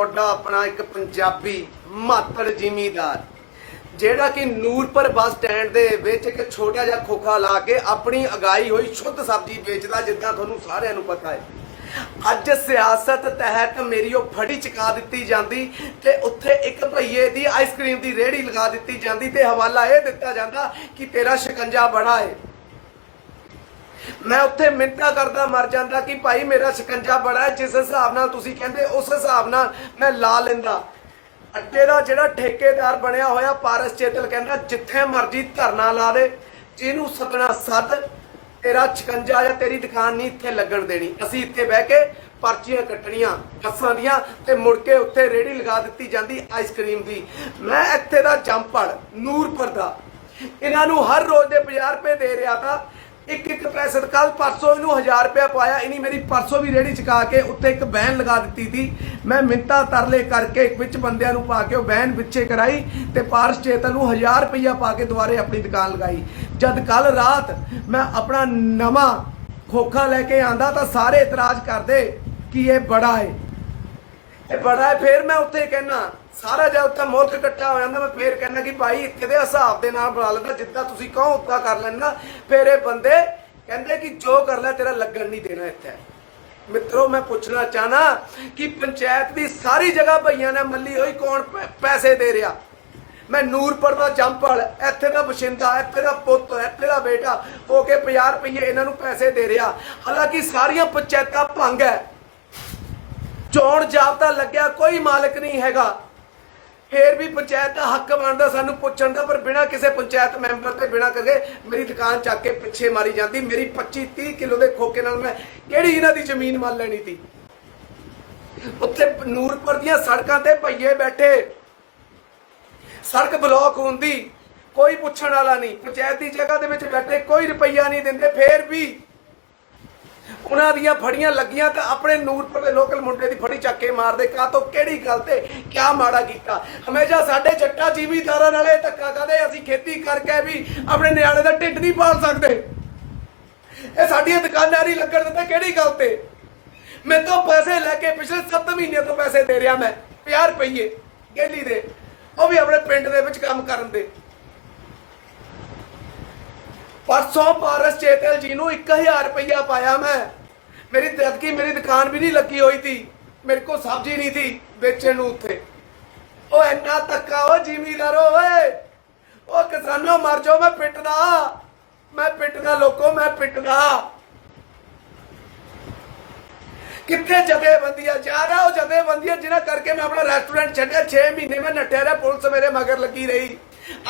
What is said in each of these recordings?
ਇੱਕ ਪੰਜਾਬੀ ਮਾਤੜ ਜ਼ਿਮੀਦਾਰ, ਜਿਹੜਾ ਕਿ ਨੂਰਪੁਰ ਬੱਸ ਸਟੈਂਡ ਦੇ ਵਿੱਚ ਇੱਕ ਛੋਟਾ ਜਿਹਾ ਖੋਖਾ ਲਾ ਕੇ ਆਪਣੀ ਅਗਾਈ ਹੋਈ ਸ਼ੁੱਧ ਸਬਜ਼ੀ ਵੇਚਦਾ, ਜਿੱਦਾਂ ਤੁਹਾਨੂੰ ਸਾਰਿਆਂ ਨੂੰ ਪਤਾ ਹੈ। ਅੱਜ ਸਿਆਸਤ ਤਹਿਤ ਮੇਰੀ ਉਹ ਫੜੀ ਚਕਾ ਦਿੱਤੀ ਜਾਂਦੀ ਤੇ ਉੱਥੇ ਇੱਕ ਭਈਏ ਦੀ ਆਈਸਕ੍ਰੀਮ ਦੀ ਰੇਹੜੀ ਲਗਾ ਦਿੱਤੀ ਜਾਂਦੀ ਤੇ ਹਵਾਲਾ ਇਹ ਦਿੱਤਾ ਜਾਂਦਾ ਕਿ ਤੇਰਾ ਸ਼ਿਕੰਜਾ ਬੜਾ ਹੈ ਮੈਂ ਉੱਥੇ ਮਿੰਤਾ ਕਰਦਾ ਮਰ ਜਾਂਦਾ ਕਿ ਭਾਈ ਮੇਰਾ ਸ਼ਿਕੰਜਾ ਬੜਾ ਹੈ, ਜਿਸ ਹਿਸਾਬ ਨਾਲ ਤੁਸੀਂ ਕਹਿੰਦੇ, ਉਸ ਹਿਸਾਬ ਨਾਲ ਮੈਂ ਲਾ ਲੈਂਦਾ। ਅੱਡੇ ਦਾ ਜਿਹੜਾ ਠੇਕੇਦਾਰ ਬਣਿਆ ਹੋਇਆ, ਪਾਰਸ ਚੇਤਲ ਕਹਿੰਦਾ, ਜਿੱਥੇ ਮਰਜ਼ੀ ਧਰਨਾ ਲਾ ਦੇ, ਜਿਹਨੂੰ ਸੱਦਣਾ ਸੱਦ, ਤੇਰਾ ਸ਼ਿਕੰਜਾ ਜਾਂ ਤੇਰੀ ਦੁਕਾਨ ਨਹੀਂ ਇੱਥੇ ਲੱਗਣ ਦੇਣੀ। ਅਸੀਂ ਇੱਥੇ ਬਹਿ ਕੇ ਪਰਚੀਆਂ ਕੱਟਣੀਆਂ, ਬੱਸਾਂ ਦੀਆਂ, ਤੇ ਮੁੜ ਕੇ ਉੱਥੇ ਰੇੜੀ ਲਗਾ ਦਿੱਤੀ ਜਾਂਦੀ ਆਈਸਕ੍ਰੀਮ ਦੀ। ਮੈਂ ਇੱਥੇ ਦਾ ਜੰਪੜ ਨੂਰਪੁਰ ਦਾ। ਇਹਨਾਂ ਨੂੰ ਹਰ ਰੋਜ਼ ਦੇ 50 ਰੁਪਏ ਦੇ ਰਿਹਾ ਤਾਂ ਇੱਕ ਇੱਕ ਪੈਸੇ ਕੱਲ ਪਰਸੋਂ ਇਹਨੂੰ 1000 ਰੁਪਏ ਪਾਇਆ, ਇਹਨੇ ਮੇਰੀ ਪਰਸੋਂ ਵੀ ਰੇੜੀ ਚਕਾ ਕੇ ਉੱਤੇ ਇੱਕ ਬੈਨ ਲਗਾ ਦਿੱਤੀ ਸੀ। ਮੈਂ ਮਿੰਤਾ ਤਰਲੇ ਕਰਕੇ ਵਿੱਚ ਬੰਦਿਆਂ ਨੂੰ ਪਾ ਕੇ ਉਹ ਬੈਨ ਵਿੱਚੇ ਕਰਾਈ ਤੇ ਪਾਰਸ ਚੇਤਨ ਨੂੰ 1000 ਰੁਪਇਆ ਪਾ ਕੇ ਦੁਬਾਰੇ ਆਪਣੀ ਦੁਕਾਨ ਲਗਾਈ। ਜਦ ਕੱਲ ਰਾਤ ਮੈਂ ਆਪਣਾ ਨਵਾਂ ਖੋਖਾ ਲੈ ਕੇ ਆਂਦਾ ਤਾਂ ਸਾਰੇ ਇਤਰਾਜ਼ ਕਰਦੇ ਕਿ ਇਹ ਬੜਾ ਹੈ। ਇਹ ਬੜਾ ਹੈ, ਫਿਰ ਮੈਂ ਉੱਥੇ ਕਹਿਣਾ ਸਾਰਾ ਜਦ ਉੱਥੇ ਮੁਲਕ ਇਕੱਠਾ ਹੋ ਜਾਂਦਾ, ਮੈਂ ਫੇਰ ਕਹਿਣਾ ਕਿ ਭਾਈ ਇੱਥੇ ਦੇ ਹਿਸਾਬ ਦੇ ਨਾਲ ਬਣਾ ਲੈਂਦਾ, ਜਿੱਦਾਂ ਤੁਸੀਂ ਕਹੋ ਉੱਦਾਂ ਕਰ ਲੈਣਾ ਫਿਰ ਇਹ ਬੰਦੇ ਕਹਿੰਦੇ ਕਿ ਜੋ ਕਰ ਲੈ, ਤੇਰਾ ਲੱਗਣ ਨਹੀਂ ਦੇਣਾ ਇੱਥੇ। ਮਿੱਤਰੋ, ਮੈਂ ਪੁੱਛਣਾ ਚਾਹਨਾ ਕਿ ਪੰਚਾਇਤ ਦੀ ਸਾਰੀ ਜਗ੍ਹਾ ਭਈਆਂ ਨੇ ਮੱਲੀ ਹੋਈ ਕੌਣ ਪੈ- ਪੈਸੇ ਦੇ ਰਿਹਾ? ਮੈਂ ਨੂਰਪੁਰ ਦਾ ਜੰਪਲ ਇੱਥੇ ਦਾ ਬਸ਼ਿੰਦਾ, ਇੱਥੇ ਦਾ ਪੁੱਤ, ਇੱਥੇ ਦਾ ਬੇਟਾ, ਹੋ ਕੇ 50 ਰੁਪਏ ਇਹਨਾਂ ਨੂੰ ਪੈਸੇ ਦੇ ਰਿਹਾ। ਹਾਲਾਂਕਿ ਸਾਰੀਆਂ ਪੰਚਾਇਤਾਂ ਭੰਗ ਹੈ। ਚੋਣ ਜਾਬਤਾ ਲੱਗਿਆ, ਕੋਈ ਮਾਲਕ ਨਹੀਂ ਹੈਗਾ। ਫੇਰ ਵੀ ਪੰਚਾਇਤ ਦਾ ਹੱਕ ਬਣਦਾ ਸਾਨੂੰ ਪੁੱਛਣ ਦਾ, ਪਰ ਬਿਨਾਂ ਕਿਸੇ ਪੰਚਾਇਤ ਮੈਂਬਰ ਤੇ ਬਿਨਾਂ ਕਰਕੇ ਮੇਰੀ ਦੁਕਾਨ ਚੱਕ ਕੇ ਪਿੱਛੇ ਮਾਰੀ ਜਾਂਦੀ। ਮੇਰੀ 25 30 ਕਿਲੋ ਦੇ ਖੋਕੇ ਨਾਲ ਮੈਂ ਕਿਹੜੀ ਇਹਨਾਂ ਦੀ ਜ਼ਮੀਨ ਮੰਨ ਲੈਣੀ ਸੀ? ਉੱਥੇ ਨੂਰਪੁਰ ਦੀਆਂ ਸੜਕਾਂ ਤੇ ਭਈਏ ਬੈਠੇ। ਸੜਕ ਬਲੌਕ ਹੁੰਦੀ, ਕੋਈ ਪੁੱਛਣ ਵਾਲਾ ਨਹੀਂ। ਪੰਚਾਇਤ ਦੀ ਜਗ੍ਹਾ ਦੇ ਵਿੱਚ ਬੈਠੇ, ਕੋਈ ਰੁਪਈਆ ਨਹੀਂ ਦਿੰਦੇ। ਫੇਰ ਵੀ ਉਹਨਾਂ ਦੀਆਂ ਫੜੀਆਂ ਲੱਗੀਆਂ ਤਾਂ ਆਪਣੇ ਨੂਰਪੁਰ ਦੇ ਲੋਕਲ ਮੁੰਡੇ ਦੀ ਫੜੀ ਚੱਕ ਕੇ ਮਾਰਦੇ ਕਾ ਤੋਂ ਕਿਹੜੀ ਗੱਲ ਤੇ ਕਿਆ ਮਾੜਾ ਕੀਤਾ? ਹਮੇਸ਼ਾ ਸਾਡੇ ਜੱਟਾ ਜੀਵੀਦਾਰਾਂ ਨਾਲੇ ਧੱਕਾ ਕਰਦੇ, ਅਸੀਂ ਖੇਤੀ ਕਰਕੇ ਵੀ ਆਪਣੇ ਨਿਆਣੇ ਦਾ ਢਿੱਡ ਨਹੀਂ ਪਾਲ ਸਕਦੇ। ਇਹ ਸਾਡੀਆਂ ਦੁਕਾਨਾਂ ਨਹੀਂ ਲੱਗਣ ਦਿੱਤਾ ਕਿਹੜੀ ਗੱਲ ਤੇ? ਮੈਂ ਤੋਂ ਪੈਸੇ ਲੈ ਕੇ ਪਿਛਲੇ 7 ਮਹੀਨੇ ਤੋਂ ਪੈਸੇ ਦੇ ਰਿਹਾ ਮੈਂ 50 ਰੁਪਏ ਗੇਲੀ ਦੇ। ਉਹ ਵੀ ਆਪਣੇ ਪਿੰਡ ਦੇ ਵਿੱਚ ਕੰਮ ਕਰਨ ਦੇ। ਪਰਸੋਂ ਪਾਰਸ ਚੇਤਲ ਜੀ ਨੂੰ 1000 ਰੁਪਇਆ ਪਾਇਆ ਮੈਂ। ਮੇਰੀ ਜਦਕਿ ਮੇਰੀ ਦੁਕਾਨ ਵੀ ਨਹੀਂ ਲੱਗੀ ਹੋਈ ਸੀ, ਮੇਰੇ ਕੋਲ ਸਬਜ਼ੀ ਨਹੀਂ ਸੀ ਵੇਚਣ ਨੂੰ ਉੱਥੇ। ਉਹ ਇੰਨਾ ਧੱਕਾ, ਉਹ ਜ਼ਿਮੀਦਾਰੋ ਓਏ। ਉਹ ਕਿਸਾਨੋ ਮਰ ਜਾਓ, ਮੈਂ ਪਿੱਟਦਾ ਮੈਂ ਪਿੱਟਦਾ ਲੋਕੋ, ਮੈਂ ਪਿੱਟਦਾ ਕਿੱਥੇ ਜਥੇਬੰਦੀਆਂ ਜਾ ਰਹਾ ਉਹ ਜਥੇਬੰਦੀਆਂ ਜਿਨ੍ਹਾਂ ਕਰਕੇ ਮੈਂ ਆਪਣਾ ਰੈਸਟੋਰੈਂਟ ਛੱਡਿਆ। 6 ਮਹੀਨੇ ਮੈਂ ਨੱਟਿਆ ਰਿਹਾ ਪੁਲਿਸ ਮੇਰੇ ਮਗਰ ਲੱਗੀ ਰਹੀ।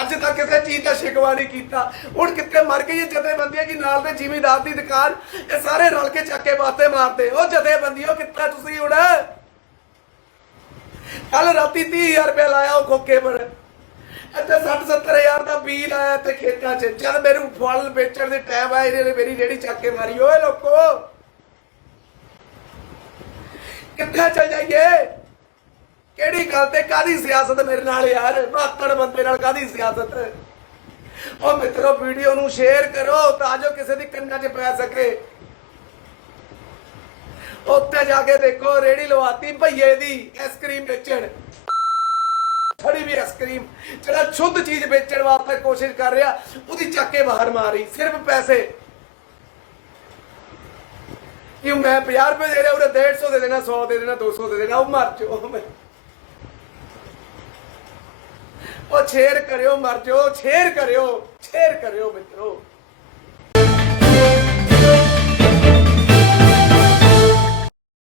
ਅੱਜ ਤੱਕ ਕਿਸੇ ਚੀਜ਼ ਦਾ ਸ਼ਿਕਵਾ ਨਹੀਂ ਕੀਤਾ। ਹੁਣ ਕਿੱਥੇ ਮਰ ਗਈ ਇਹ ਜਥੇਬੰਦੀਆਂ ਕੀ ਨਾਲ ਦੇ ਜ਼ਿਮੀਦਾਰ ਦੀ ਦੁਕਾਨ, ਇਹ ਸਾਰੇ ਰਲ ਕੇ ਚੱਕੇ ਬਾਤੇ ਮਾਰਦੇ। ਉਹ ਜਥੇਬੰਦੀਆਂ ਕਿੱਥੇ ਤੁਸੀਂ ਹੁਣ? ਕੱਲ ਰਾਤੀ 30000 ਰੁਪਏ ਲਾਇਆ ਉਹ ਖੋਕੇ ਪਰ। ਇੱਥੇ 60 70000 ਦਾ ਬਿੱਲ ਆਇਆ ਤੇ ਖੇਤਾਂ 'ਚ। ਜਦ ਮੇਰੇ ਫਲ ਵੇਚਣ ਦੇ ਟਾਈਮ ਆਏ ਇਹਨੇ ਮੇਰੀ ਜਿਹੜੀ ਚੱਕ ਕੇ ਮਾਰੀ। ਓਏ ਲੋਕੋ! ਕਿੱਥੇ ਚਲ ਜਾਈਏ? ਕਿਹੜੀ ਗੱਲ ਤੇ? ਕਾਦੀ ਸਿਆਸਤ ਮੇਰੇ ਨਾਲ ਯਾਰ? ਬਾਤੜ ਬੰਦੇ ਨਾਲ ਕਾਦੀ ਸਿਆਸਤ? ਉਹ ਮਿੱਤਰੋ, ਵੀਡੀਓ ਨੂੰ ਸ਼ੇਅਰ ਕਰੋ ਤਾਂ ਜੋ ਕਿਸੇ ਦੀ ਕੰਨਾਂ 'ਚ ਪੈ ਸਕੇ। ਉੱਤੇ ਜਾ ਕੇ ਦੇਖੋ, ਰੇੜੀ ਲਵਾਤੀ ਭਈਏ ਦੀ ਆਈਸਕ੍ਰੀਮ ਵੇਚਣ। ਥੋੜੀ ਵੀ ਆਈਸਕ੍ਰੀਮ ਜਿਹੜਾ ਸ਼ੁੱਧ ਚੀਜ਼ ਵੇਚਣ ਵਾਸਤੇ ਕੋਸ਼ਿਸ਼ ਕਰ ਰਿਹਾ, ਉਹਦੀ ਚੱਕ ਕੇ ਬਾਹਰ ਮਾਰੀ, ਸਿਰਫ ਪੈਸੇ। ਕਿ ਮੈਂ 50 ਰੁਪਏ ਦੇ ਰਿਹਾ, ਉਹਨੇ 150 ਦੇ ਦੇਣਾ 100 ਦੇ ਦੇਣਾ 200 ਦੇ ਦੇਣਾ, ਉਹ ਮਰ ਜਾਓ ਮੈਂ ਉਹ ਛੇਰ ਕਰਿਓ ਮਰ ਜਾਓ ਛੇਰ ਕਰਿਓ ਛੇਰ ਕਰਿਓ ਮਿੱਤਰੋ।